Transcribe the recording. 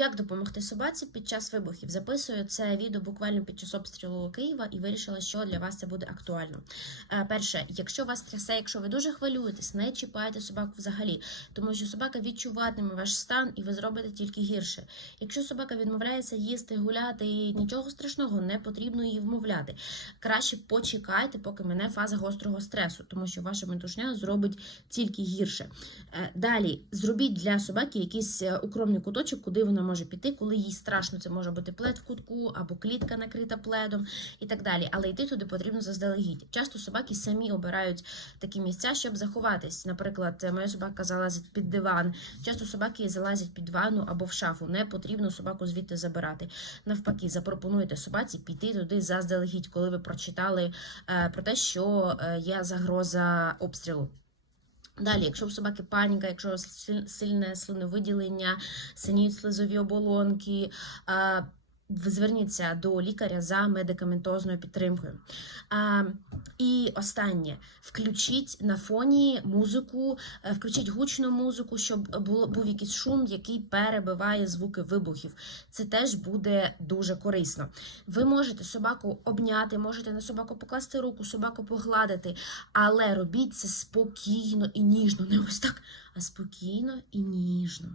Як допомогти собаці під час вибухів? Записую це відео буквально під час обстрілу Києва і вирішила, що для вас це буде актуально. Е, Перше, якщо вас трясе, якщо ви дуже хвилюєтесь, не чіпайте собаку взагалі, тому що собака відчуватиме ваш стан і ви зробите тільки гірше. Якщо собака відмовляється їсти, гуляти, нічого страшного, не потрібно її вмовляти. Краще почекайте, поки мене фаза гострого стресу, тому що ваша метушня зробить тільки гірше. Е, Далі зробіть для собаки якийсь е, укромний куточок, куди вона може піти, коли їй страшно. Це може бути плед в кутку або клітка накрита пледом і так далі. Але йти туди потрібно заздалегідь. Часто собаки самі обирають такі місця, щоб заховатись. Наприклад, моя собака залазить під диван. Часто собаки залазять під ванну або в шафу. Не потрібно собаку звідти забирати. Навпаки, запропонуйте собаці піти туди заздалегідь, коли ви прочитали е, про те, що е, є загроза обстрілу. Далі, якщо у собаки паніка, якщо силь- сильне слиновиділення, синіють слизові оболонки, в- зверніться до лікаря за медикаментозною підтримкою. А, і останнє, включіть на фоні музику, е, включіть гучну музику, щоб був якийсь шум, який перебиває звуки вибухів. Це теж буде дуже корисно. Ви можете собаку обняти, можете на собаку покласти руку, собаку погладити, але робіть це спокійно і ніжно. Не ось так, а спокійно і ніжно.